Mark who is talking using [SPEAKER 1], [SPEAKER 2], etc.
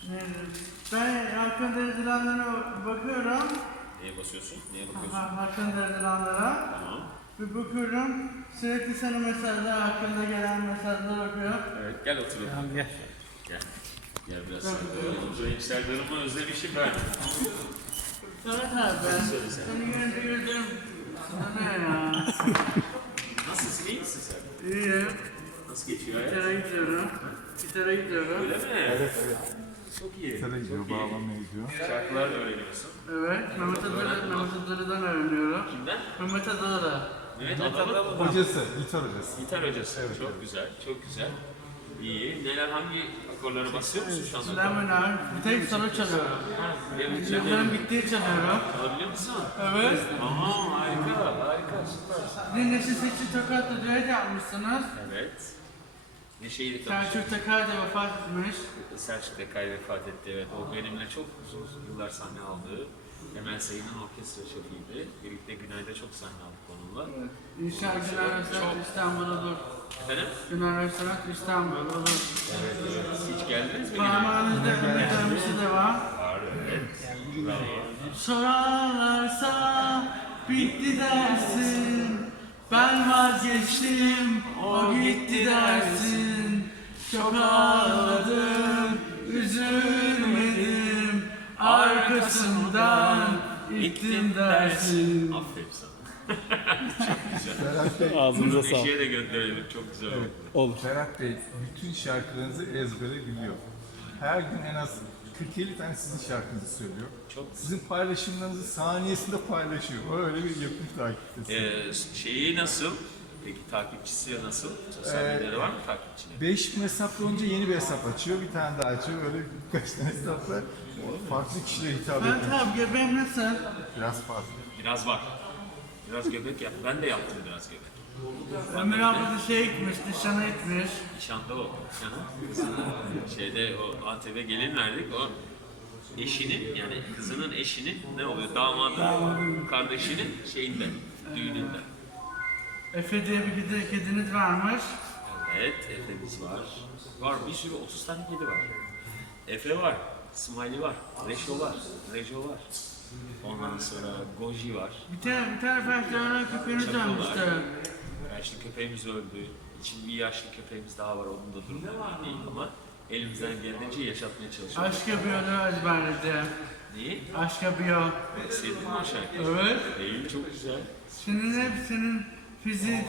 [SPEAKER 1] Ben Hakan Deridilanlara bakıyorum.
[SPEAKER 2] Neye basıyorsun? Neye bakıyorsun?
[SPEAKER 1] Hakan Deridilanlara.
[SPEAKER 2] Tamam.
[SPEAKER 1] Bir bakıyorum. Sürekli sana mesajlar, hakkında gelen mesajlar okuyor.
[SPEAKER 2] Evet, gel oturalım.
[SPEAKER 3] Tamam gel.
[SPEAKER 2] Gel. Gel biraz sen de. Yüksel Darım'ı özlemişim ben.
[SPEAKER 1] Serhat abi ben seni görünce güldüm. Sana ne ya?
[SPEAKER 2] Nasılsın? İyi misin sen?
[SPEAKER 1] İyi.
[SPEAKER 2] Nasıl geçiyor hayat?
[SPEAKER 1] Gitara gidiyorum. Gitara gidiyorum.
[SPEAKER 2] Öyle mi?
[SPEAKER 3] Evet.
[SPEAKER 2] Çok iyi.
[SPEAKER 4] Gidiyor,
[SPEAKER 2] Çok iyi.
[SPEAKER 4] bağlamaya gidiyor.
[SPEAKER 2] Şarkılar da öğreniyorsun.
[SPEAKER 1] Evet. Mehmet Adar'dan öğreniyorum.
[SPEAKER 2] Kimden?
[SPEAKER 1] Mehmet Adar'da.
[SPEAKER 2] Evet, adamın
[SPEAKER 4] Hocası, gitar hocası.
[SPEAKER 2] gitar hocası. Çok güzel, çok güzel. İyi. Neler, hangi akorları basıyor musun şu anda?
[SPEAKER 1] Süleyman bir tek solo çalıyorum.
[SPEAKER 2] Evet,
[SPEAKER 1] Yılların bittiği çalıyorum.
[SPEAKER 2] alabiliyor musun?
[SPEAKER 1] Evet.
[SPEAKER 2] Aha, harika, harika, süper.
[SPEAKER 1] Bir Neşe Seçi Tokat'la düet yapmışsınız.
[SPEAKER 2] Evet. Neşe'yi de tanıştık.
[SPEAKER 1] Selçuk Takay da vefat etmiş.
[SPEAKER 2] Selçuk Tekay vefat etti, evet. O benimle çok uzun yıllar sahne aldı. Emel Sayın'ın orkestra şefiydi. Birlikte Günay'da çok sahne aldık onunla.
[SPEAKER 1] Evet. İnşaat Güner Restoran İstanbul'da dur.
[SPEAKER 2] Efendim?
[SPEAKER 1] Güner Restoran İstanbul'da dur.
[SPEAKER 2] Evet, evet. Hiç geldiniz mi Günay'a?
[SPEAKER 1] Parmağınızda ümit dönmesi de var.
[SPEAKER 2] Var, evet. Bravo.
[SPEAKER 1] Sorarlarsa bitti dersin. Ben vazgeçtim, o gitti dersin. Çok ağladım, üzülmedim. Arkasından ittim dersin.
[SPEAKER 2] Aferin sana. Çok güzel.
[SPEAKER 4] Ferhat Bey,
[SPEAKER 3] Ağzınıza sağlık.
[SPEAKER 2] Neşe'ye de gönderelim, çok güzel oldu.
[SPEAKER 3] Olur.
[SPEAKER 4] Ferhat Bey bütün şarkılarınızı ezbere biliyor. Her gün en az 40-50 tane sizin şarkınızı söylüyor.
[SPEAKER 2] Çok
[SPEAKER 4] Sizin paylaşımlarınızı saniyesinde paylaşıyor. O öyle bir yakın takiptesi.
[SPEAKER 2] Şeyi nasıl? Peki takipçisi nasıl? Sosyal medyada var mı takipçinin?
[SPEAKER 4] 5 hesap olunca yeni bir hesap açıyor, bir tane daha açıyor. Öyle birkaç tane hesapla farklı kişilere hitap
[SPEAKER 1] Ben
[SPEAKER 4] ediyor.
[SPEAKER 1] tabi göbeğim nasıl?
[SPEAKER 4] Biraz fazla.
[SPEAKER 2] Biraz var. Biraz göbek yap. Ben de yaptım biraz göbek.
[SPEAKER 1] Ömür abla da şey gitmiş, nişana gitmiş.
[SPEAKER 2] Nişanda o. Şeyde o ATV gelin verdik. O eşinin yani kızının eşinin ne oluyor? Damadın kardeşinin şeyinde, düğününde.
[SPEAKER 1] Efe diye bir kediniz varmış.
[SPEAKER 2] Evet, Efe'miz var. Var, bir sürü 30 tane kedi var. Efe var, Smiley var, Rejo var. Ondan sonra Goji var.
[SPEAKER 1] Bir tane felçlerden köpeğiniz
[SPEAKER 2] Çakal
[SPEAKER 1] ölmüştü.
[SPEAKER 2] var. Yaşlı köpeğimiz öldü. İçin bir yaşlı köpeğimiz daha var, onun da durumu iyi değil ama elimizden geldiğince yaşatmaya çalışıyoruz.
[SPEAKER 1] Aşka Biyo'da ezberledi.
[SPEAKER 2] Neyi?
[SPEAKER 1] Aşka Biyo.
[SPEAKER 2] Sevdin mi o şarkıyı?
[SPEAKER 1] Evet.
[SPEAKER 2] Değil, çok güzel.
[SPEAKER 1] Senin hep senin fiziği